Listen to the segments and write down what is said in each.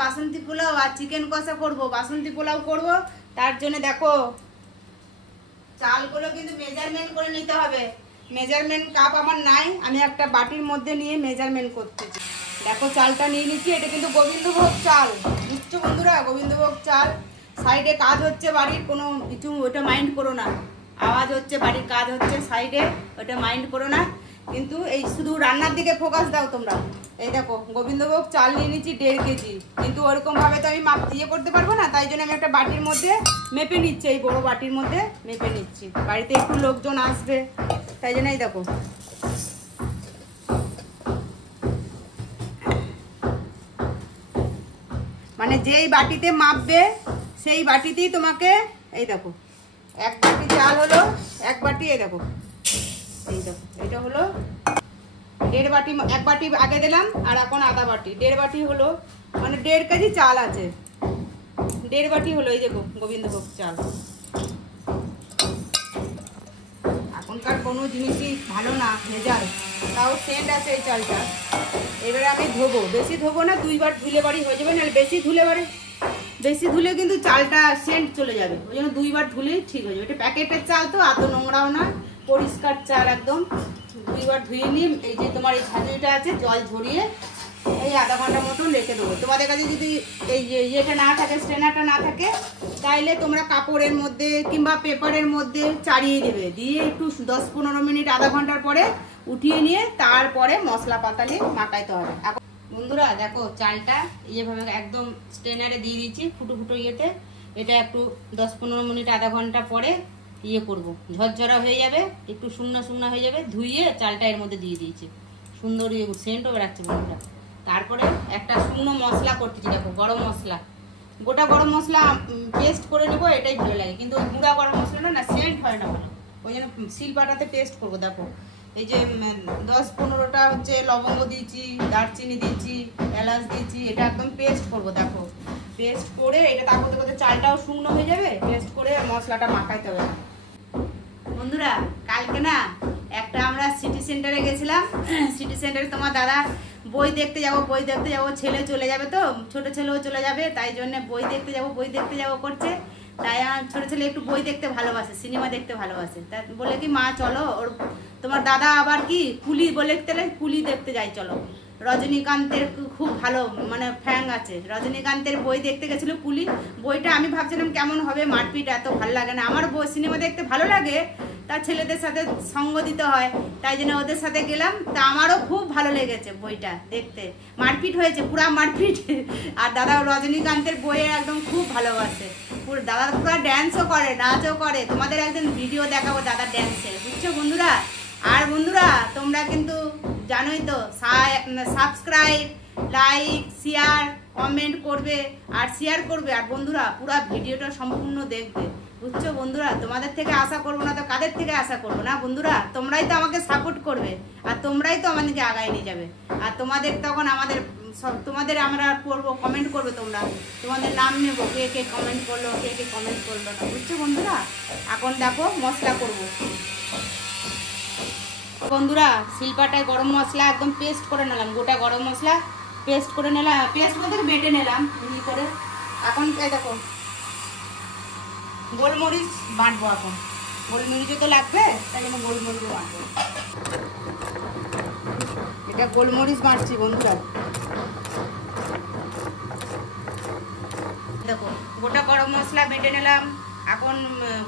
বাসন্তী পোলাও আর chicken কষা করব, বাসন্তী পোলাও করব। তার জন্য দেখো চালগুলো কিন্তু মেজারমেন্ট করে নিতে হবে। মেজারমেন্ট কাপ আমার নাই, আমি একটা বাটির মধ্যে নিয়ে মেজারমেন্ট করতেছি। দেখো চালটা নিয়ে নিচ্ছি, এটা কিন্তু গোবিন্দভোগ চাল, বুঝছো বন্ধুরা, গোবিন্দভোগ চাল। সাইডে কাজ হচ্ছে বাড়ির, কোনো কিছু ওটা মাইন্ড করো না, আওয়াজ হচ্ছে বাড়ির কাজ হচ্ছে সাইডে, ওটা মাইন্ড করো না। কিন্তু এই শুধু রান্নার দিকে ফোকাস দাও তোমরা। এই দেখো গোবিন্দভোগ চাল নিয়ে নিচ্ছি 1.5 কেজি, কিন্তু ওরকম ভাবে তো আমি মাপ দিয়ে করতে পারবো না, তাই জন্য আমি একটা বাটির মধ্যে মেপে নিচ্ছি, এই বড় বাটির মধ্যে মেপে নিচ্ছি। বাড়িতে একটু লোকজন আসবে, তাই জন্য এই দেখো মানে যেই বাটিতে মাপবে সেই বাটিতেই তোমাকে, এই দেখো 1 বাটি চাল হলো 1 বাটি, এই দেখো এটা হলো 1.5 বাটি, 1 বাটি আগে দিলাম আর এখন আধা বাটি, 1.5 বাটি হলো, মানে 1.5 কেজি চাল আছে, 1.5 বাটি হলো এই দেখো গোবিন্দভোগ চাল। এখনকার কোনো জিনিসই ভালো না, ভেজাল, তাও সেন্ট আছে এই চালটা। এবারে আমি ধোবো, বেশি ধোবো না, 2 বার ধুলে বাড়ি হয়ে যাবে, নাহলে বেশি ধুলে কিন্তু চালটা সেন্ট চলে যাবে, ওই জন্য 2 বার ধুলেই ঠিক হয়ে যাবে। এটা প্যাকেটের চাল তো, এত নোংরাও না, পরিষ্কার চাল একদম। 2 বার ধুয়ে নিয়ে এই যে তোমার এই ছাঁচড়িটা আছে, জল ঝরিয়ে এই আধা ঘন্টা মতো রেখে দেবো। তোমাদের কাছে যদি এই যে ইয়েটা না থাকে, স্ট্রেনারটা না থাকে, তাইলে তোমরা কাপড়ের মধ্যে কিংবা পেপারের মধ্যে চাড়িয়ে দেবে, দিয়ে একটু 10-15 মিনিট আধা ঘন্টার পরে উঠিয়ে নিয়ে তারপরে মশলা পাতালে মাখাইতে হবে। এখন বন্ধুরা দেখো চালটা এইভাবে একদম স্ট্রেনারে দিয়ে দিয়েছি, ফুটো ফুটো ইয়েতে। এটা একটু 10-15 মিনিট আধা ঘন্টা পরে ইয়ে করবো, ঝরঝরা হয়ে যাবে, একটু শুকনা শুকনা হয়ে যাবে, ধুইয়ে চালটা এর মধ্যে দিয়ে দিয়েছি, সুন্দর ইয়ে সেন্টও বেরাচ্ছে বন্ধুরা। তারপরে একটা শুকনো মশলা করতেছি, দেখো গরম মশলা, গোটা গরম মশলা পেস্ট করে নেবো, এটাই ভালো লাগে, কিন্তু ওই গুঁড়া গরম মশলাটা না সেন্ট হয় না ভালো, ওই জন্য শিলপাটাতে পেস্ট করবো। দেখো এই যে 10-15টা হচ্ছে লবঙ্গ দিয়েছি, দারচিনি দিয়েছি, এলাচ দিয়েছি, এটা একদম পেস্ট করবো। দেখো পেস্ট করে এটা তার করতে চালটাও শুকনো হয়ে যাবে, পেস্ট করে মশলাটা মাখাইতে হবে। বন্ধুরা কালকে না একটা আমরা সিটি সেন্টারে গেছিলাম, সিটি সেন্টারে তোমার দাদা বই দেখতে যাবো, ছেলে চলে যাবে তো, ছোট ছেলেও চলে যাবে, তাই জন্য বই দেখতে যাবো করছে। তাই আমার ছোট ছেলে একটু বই দেখতে ভালোবাসে, সিনেমা দেখতে ভালোবাসে, তাই বলে কি মা চলো, ওর তোমার দাদা আবার কি কুলি বলে কুলি দেখতে যাই চলো। রজনীকান্তের খুব ভালো মানে ফ্যান আছে, রজনীকান্তের বই দেখতে গেছিলো কুলি। বইটা আমি ভাবছিলাম কেমন হবে, মারপিট এত ভালো লাগে না আমার, বই সিনেমা দেখতে ভালো লাগে, তার ছেলেদের সাথে সঙ্গ দিতে হয়, তাই জন্য ওদের সাথে গেলাম। তা আমারও খুব ভালো লেগেছে বইটা দেখতে, মারপিট হয়েছে পুরা মারপিট। আর দাদা রজনীকান্তের বইয়ে একদম খুব ভালোবাসে, পুরো দাদা পুরো ড্যান্সও করে, নাচও করে। তোমাদের একদিন ভিডিও দেখাবো দাদার ড্যান্সের, বুঝছো বন্ধুরা। আর বন্ধুরা তোমরা কিন্তু জানোই তো, সাবস্ক্রাইব, লাইক, শেয়ার, কমেন্ট করবে আর শেয়ার করবে। আর বন্ধুরা পুরো ভিডিওটা সম্পূর্ণ দেখবে, বুঝছো বন্ধুরা। তোমাদের থেকে আশা করবো না তো কাদের থেকে আশা করবো না বন্ধুরা, তোমরাই তো আমাকে সাপোর্ট করবে আর তোমরাই তো আমাদেরকে আগায় নিয়ে যাবে। আর তোমাদের তখন আমাদের সব তোমাদের আমরা পড়বো, কমেন্ট করবে তোমরা, তোমাদের নাম নেবো, কে কে কমেন্ট করলো, কে কে কমেন্ট করলো না, বুঝছো বন্ধুরা। এখন দেখো মশলা করবো বন্ধুরা। শিলপাটায় গরম মশলা একদম পেস্ট করে নিলাম, গোটা গরম মশলা পেস্ট করে নিলাম, পেস্ট বলতে বেটে নিলাম মিহি করে। এখন এই দেখো গোলমরিচ বাটবো, এখন গোলমরিচও তো লাগবে, তাই জন্য গোলমরিচও বাটবো। এটা গোলমরিচ বাটছি বন্ধুরা। দেখো গোটা গরম মশলা বেটে নিলাম, এখন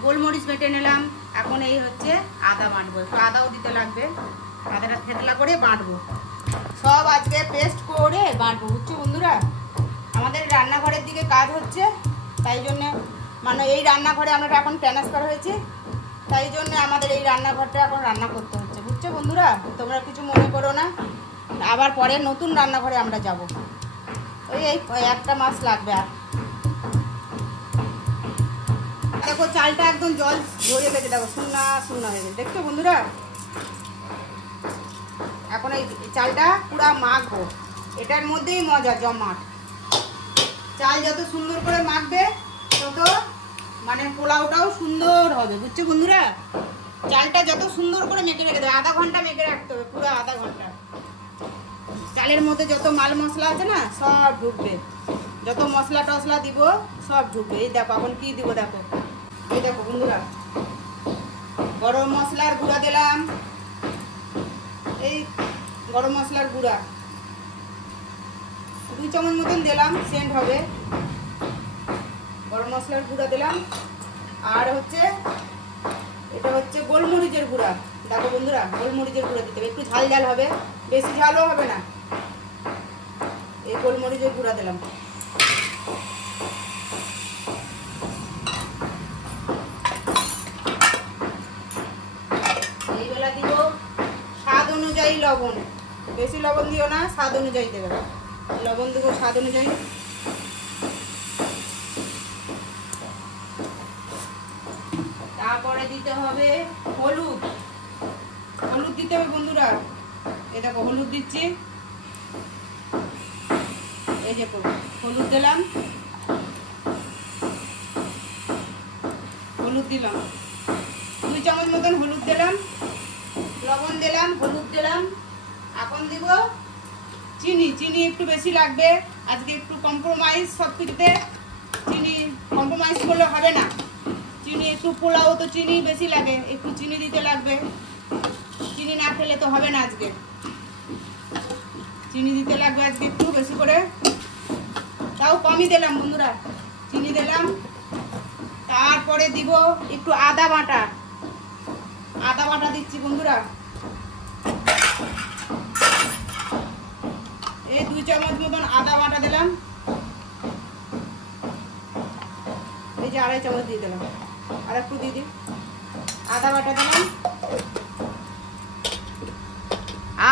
গোলমরিচ বেটে নিলাম, এখন এই হচ্ছে আদা বাটবো, একটু আদাও দিতে লাগবে, আদাটা থেতলা করে বাটবো, সব আজকে পেস্ট করে বাটবো, বুঝছো বন্ধুরা। আমাদের রান্নাঘরের দিকে কাজ হচ্ছে, তাই জন্য মানে এই রান্নাঘরে আমরা এখন ট্রান্সফার হয়েছি, তাই জন্য আমাদের এই রান্নাঘরটা এখন রান্না করতে হচ্ছে, বুঝছো বন্ধুরা। তোমরা কিছু মনে করো না, আবার পরে নতুন রান্নাঘরে আমরা যাব, এই 1 মাস লাগবে। আর দেখো চালটা একদম জল ঝরে গেছে, দেখো শুকনা শুকনা হয়ে গেছে, দেখছো বন্ধুরা। এখন এই চালটা পুরা মাখবো, এটার মধ্যেই মজা জমাট। চাল যত সুন্দর করে মাখবে তত মানে পোলাওটাও সুন্দর হবে, বুঝছো বন্ধুরা? চালটা যত সুন্দর করে মেখে রেখে দেবে, আধা ঘন্টা মেখে রাখতে হবে, পুরো আধা ঘন্টা। চালের মধ্যে যত মাল মশলা আছে না সব ঢুকবে, যত মশলা টসলা দিব সব ঢুকবে। এই দেখো এখন কি দিব দেখো, এই দেখো বন্ধুরা, গরম মশলার গুঁড়া দিলাম, এই গরম মশলার গুঁড়া 2 চামচ মতন দিলাম, সেন্ট হবে। গরম মশলার গুঁড়া দিলাম, আর হচ্ছে এটা হচ্ছে গোলমরিচের গুঁড়া। দেখো বন্ধুরা, গোলমরিচের গুঁড়া দিতে হবে, একটু ঝাল ঝাল হবে, বেশি ঝালও হবে না। এই গোলমরিচের গুঁড়া দিলাম। এইবেলা দিব স্বাদ অনুযায়ী লবণ, বেশি লবণ দিও না, স্বাদ অনুযায়ী দেবে। লবণ দেবো স্বাদ অনুযায়ী। তারপরে দিতে হবে হলুদ, হলুদ দিতে হবে বন্ধুরা। এই দেখো হলুদ দিচ্ছি, এই যে হলুদ দিলাম, হলুদ দিলাম 2 চামচ মতন হলুদ দিলাম, লবণ দিলাম, হলুদ দিলাম। এখন দিব চিনি, চিনি একটু বেশি লাগবে আজকে, একটু কম্প্রোমাইজ সব কিছুতে, চিনি কম্প্রোমাইজ করলে হবে না। চিনি একটু, পোলাও তো চিনি বেশি লাগে, একটু চিনি দিতে লাগবে, চিনি না খেলে তো হবে না আজকে, চিনি দিতে লাগবে আজকে একটু বেশি করে, তাও কমই দিলাম বন্ধুরা, চিনি দিলাম। তারপরে দিব একটু আদা বাটা, আদা বাটা দিচ্ছি বন্ধুরা, এই 2 চামচ মতন আদা বাটা দিলাম, এই যে 2.5 চামচ দিয়ে দিলাম, আর একটু দিয়ে দিই, আদা বাটা দিলাম।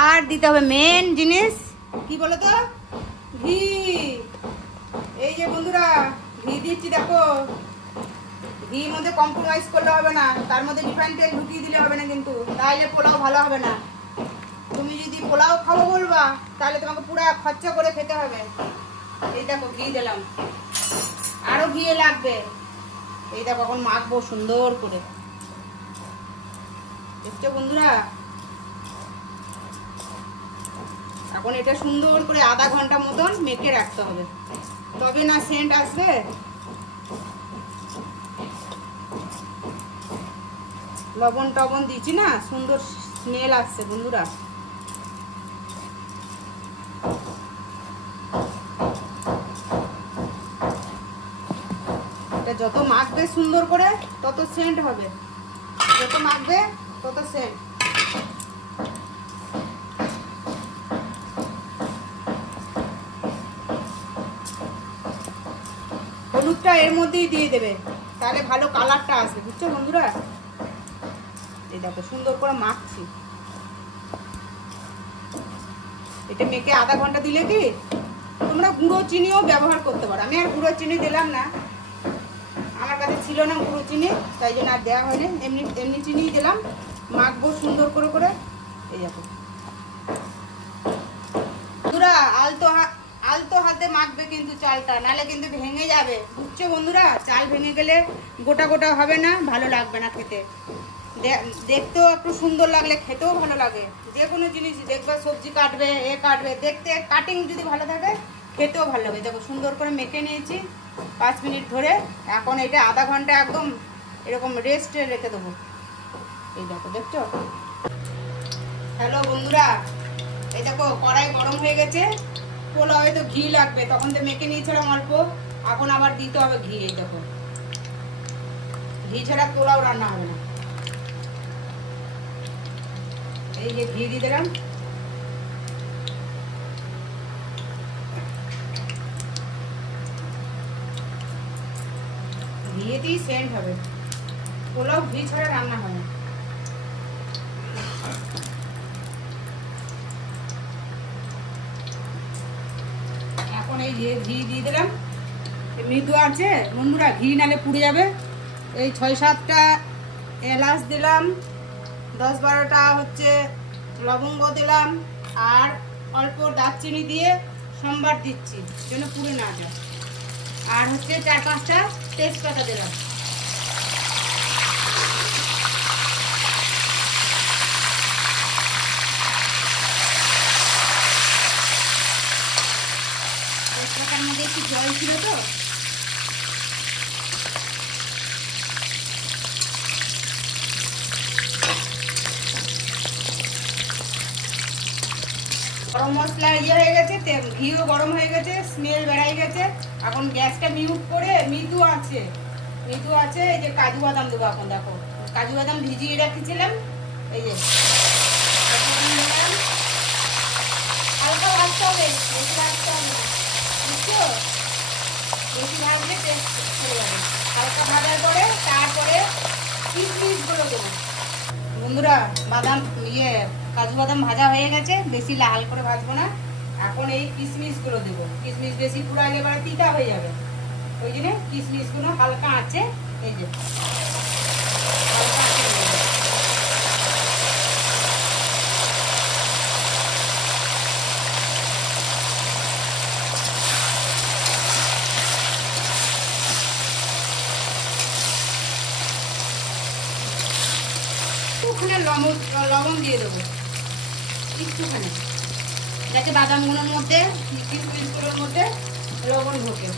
আর দিতে হবে মেন জিনিস কি বলো তো, ঘি। এই যে বন্ধুরা ঘি দিচ্ছি, দেখো ঘির মধ্যে কম্প্রোমাইজ করলে হবে না, তার মধ্যে রিফাইন তেল ঢুকিয়ে দিলে হবে না কিন্তু, তাহলে পোলাও ভালো হবে না। তুমি যদি পোলাও খাবো বলবা তাহলে তোমাকে পুরো খরচা করে খেতে হবে। এই দেখো ঘি দিলাম, আরো ঘি লাগবে। এই দেখো এখন মাখবো সুন্দর করে, দেখছো বন্ধুরা? এখন এটা সুন্দর করে আধা ঘন্টা মতন মেখে রাখতে হবে, তবে না সেন্ট আসবে। লবণ টবণ দিচ্ছি না, সুন্দর স্মেল আসছে বন্ধুরা। এটা যত মাখবে সুন্দর করে তত সেন্ট হবে, যত মাখবে তত সেন্ট। হলুদটা এর মধ্যেই দিয়ে দেবে, তাহলে ভালো কালারটা আসবে, বুঝছো বন্ধুরা? এই দেখো সুন্দর করে মাখছি, এটা মেখে আধা ঘন্টা দিলে কি তোমরা গুঁড়ো চিনিও ব্যবহার করতে পারো। আমি আর গুঁড়ো চিনি দিলাম না, আমার কাছে ছিল না গুঁড়ো চিনি, তাই জন্য আর দেওয়া হয়নি, এমনি এমনি চিনি দিলাম। মাখবো সুন্দর করে করে। এই দেখো বন্ধুরা, আলতো হাতে মাখবে কিন্তু চালটা, নাহলে কিন্তু ভেঙে যাবে, বুঝছো বন্ধুরা? চাল ভেঙে গেলে গোটা গোটা হবে না, ভালো লাগবে না খেতে। দেখতেও একটু সুন্দর লাগলে খেতেও ভালো লাগে। যে কোনো জিনিস দেখবে, সবজি কাটবে, কাটবে, দেখতে কাটিং যদি ভালো থাকে খেতেও ভালো লাগে। দেখো সুন্দর করে মেখে নিয়েছি 5 মিনিট ধরে। এখন এটা আধা ঘন্টা একদম এরকম রেস্টে রেখে দেবো। এই দেখো, দেখছো? হ্যালো বন্ধুরা, এই দেখো কড়াই গরম হয়ে গেছে। পোলাও হয়তো ঘি লাগবে, তখন তো মেখে নিয়েছিলাম অল্প, এখন আবার দিতে হবে ঘি। এই দেখো, ঘি ছাড়া পোলাও রান্না হবে না। এই যে ঘি দিয়ে দিলাম, ঘিয়েতেই সেন্ট হবে, পোলাও ঘি ছাড়া রান্না হয় না। এখন এই যে ঘি দিয়ে দিলাম, মৃদু আছে বন্ধুরা, ঘি নালে পুড়ে যাবে। এই 6-7টা এলাচ দিলাম, 10-12টা হচ্ছে লবঙ্গ দিলাম, আর অল্প দারচিনি দিয়ে সম্বার দিচ্ছি যেন পুড়ে না যায়। আর হচ্ছে 4-5টা তেজপাতা দিলাম। তেজপাতার মধ্যে একটু জল ছিল তো, গরম মশলা ইয়ে হয়ে গেছে, ঘিও গরম হয়ে গেছে, স্মেল বেড়াই গেছে। এখন গ্যাসটা মিউট করে মৃদু আছে এই যে কাজু বাদাম দেবো। এখন দেখো কাজু বাদাম ভিজিয়ে রাখছিলাম, এই যে হালকা ভাজতে হবে, বেশি ভাজতে হবে না, বুঝছো? বেশি ভাজলে টেস্ট হয়ে যাবে। হালকা ভাজার পরে তারপরে কিশমিশগুলো দেবো। বন্ধুরা বাদাম কাজু বাদাম ভাজা হয়ে গেছে, বেশি লাল করে ভাজবো না। এখন এই কিশমিশগুলো দেবো। কিশমিশ বেশি পুরো একেবারে তিতা হয়ে যাবে, ওই জন্য কিশমিশগুলো হালকা আছে, এই যে হালকা আছে একটুখানি লবণ দিয়ে দেবো, একটুখানি, যাতে বাদামগুলোর মধ্যে কিশমিশগুলোর মধ্যে লবণ ঢোকে।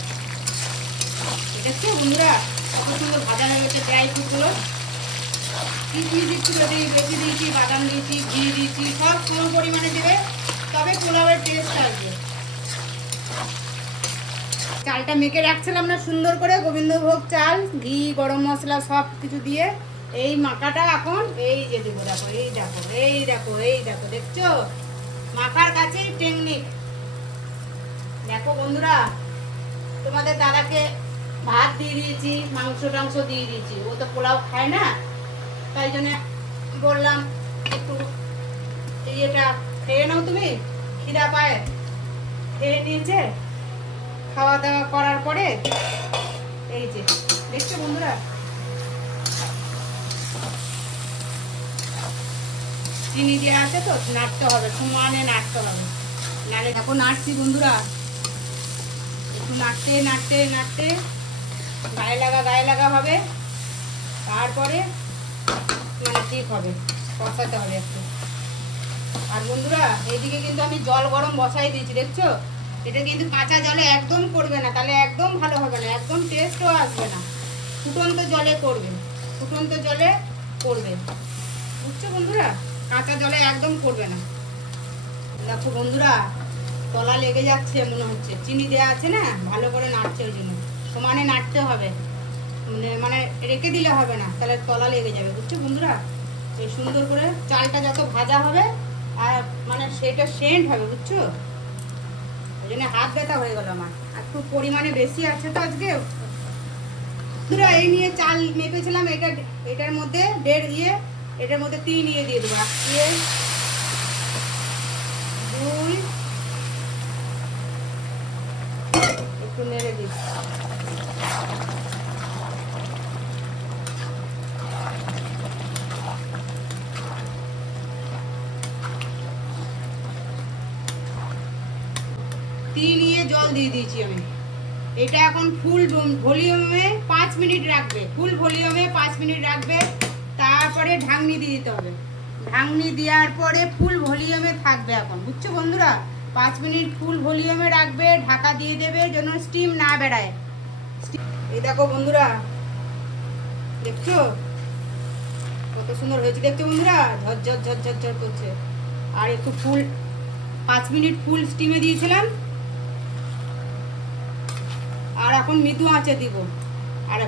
দেখছো বন্ধুরা কত সুন্দর ভাজা হয়ে গেছে ড্রাই ফ্রুটগুলো। কিশমিশ দিচ্ছিলো বেশি দিয়েছি, বাদাম দিয়েছি, ঘি দিয়েছি, সব সম পরিমাণে দেবে, তবে পোলাওয়ের টেস্ট আসবে। চালটা মেখে রাখছিলাম না সুন্দর করে, গোবিন্দভোগ চাল, ঘি, গরম মশলা সব কিছু দিয়ে এই মাখাটা এখন এই যে দেবো। দেখো এই দেখো এই দেখো এই দেখো, দেখছো মাখার কাছেই টেকনিক। দেখো বন্ধুরা, তোমাদের দাদাকে ভাত দিয়ে দিয়েছি, মাংস দিয়ে দিয়েছি, ও তো পোলাও খায় না, তাই জন্য বললাম একটু এটা খেয়ে নাও, তুমি খিদা পায়। খেয়ে নিয়েছে, খাওয়া দাওয়া করার পরে এই যে দেখছো বন্ধুরা, চিনি দেওয়া আছে তো, নাড়তে হবে, সমানে নাড়তে হবে, নাড়ে দেখো নাড়ছি বন্ধুরা, একটু নাড়তে নাড়তে নাড়তে গায়ে লাগা হবে, তারপরে মানে ঠিক হবে, কষাতে হবে একটু। আর বন্ধুরা এইদিকে কিন্তু আমি জল গরম বসাই দিয়েছি, দেখছো? এটা কিন্তু কাঁচা জলে একদম করবে না, তাহলে একদম ভালো হবে না, একদম টেস্টও আসবে না। ফুটন্ত জলে করবে, ফুটন্ত জলে করবে, বুঝছো বন্ধুরা? কাঁচা জলে একদম করবে না। দেখো বন্ধুরা তলা লেগে যাচ্ছে মনে হচ্ছে, চিনি দেওয়া আছে না, ভালো করে নাড়ছে, ওই জন্য সমানে নাড়তে হবে, মানে রেখে দিলে হবে না, তাহলে তলা লেগে যাবে, বুঝছো বন্ধুরা? এই সুন্দর করে চালটা যত ভাজা হবে আর মানে সেটা সেন্ট হবে, বুঝছো? ওই জন্য হাত ব্যথা হয়ে গেল আমার, একটু পরিমাণে বেশি আছে তো আজকে। বন্ধুরা এই নিয়ে চাল মেপেছিলাম, এটার মধ্যে এটার মধ্যে 3 দিয়ে দেবো, 1 2, একটু নেড়ে দিই। জল দিয়ে দিয়েছি আমি। এটা এখন ফুল ভলিউমে 5 মিনিট রাখবে, ফুল ভলিউমে 5 মিনিট রাখবে, তারপরে ঢাকনি দিয়ে দিতে হবে। ঢাকনি দেওয়ার পরে ফুল ভলিউমে থাকবে এখন, বুঝছো বন্ধুরা? 5 মিনিট ফুল ভলিউমে রাখবে, ঢাকা দিয়ে দেবে যেন স্টিম না বেড়ায়। এই দেখো বন্ধুরা, দেখছো কত সুন্দর হয়েছে, দেখছো বন্ধুরা? ঝরঝর ঝরঝর ঝর করছে। আর একটু 5 মিনিট ফুল স্টিমে দিয়েছিলাম, আর এখন মৃদু আঁচে দিব, আর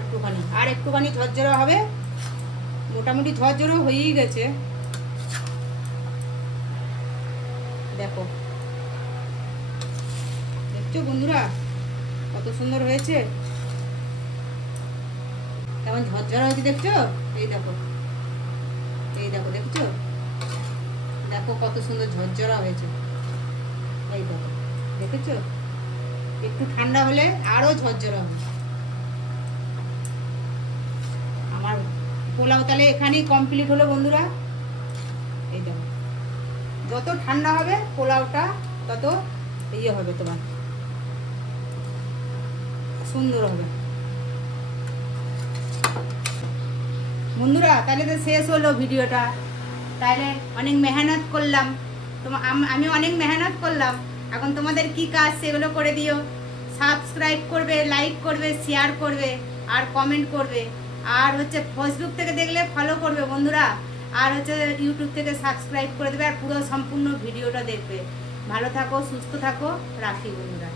একটুখানি ঝরঝরে হবে, মোটামুটি ঝরঝরে হয়েই গেছে। দেখো দেখছো বন্ধুরা কত সুন্দর হয়েছে, কেমন ঝরঝরা হয়েছে, দেখছো? এই দেখো দেখছো? দেখো কত সুন্দর ঝরঝরা হয়েছে, এই দেখো, দেখেছো? একটু ঠান্ডা হলে আরো ঝরঝরা হবে। আমার পোলাও তাহলে এখানেই কমপ্লিট হলো বন্ধুরা। এই দেখো, যত ঠান্ডা হবে পোলাওটা তত ইয়ে হবে, তোমার সুন্দর হবে। বন্ধুরা তাহলে তো শেষ হলো ভিডিওটা। তাহলে অনেক মেহনত করলাম, আমি অনেক মেহনত করলাম। এখন তোমাদের কি কাজ সেগুলো করে দিও। সাবস্ক্রাইব করবে, লাইক করবে, শেয়ার করবে আর কমেন্ট করবে। আর হচ্ছে ফেসবুক থেকে দেখলে ফলো করবে বন্ধুরা। আর হচ্ছে ইউটিউব থেকে সাবস্ক্রাইব করে দেবে আর পুরো সম্পূর্ণ ভিডিওটা দেখবে। ভালো থাকো, সুস্থ থাকো, রাখি বন্ধুরা।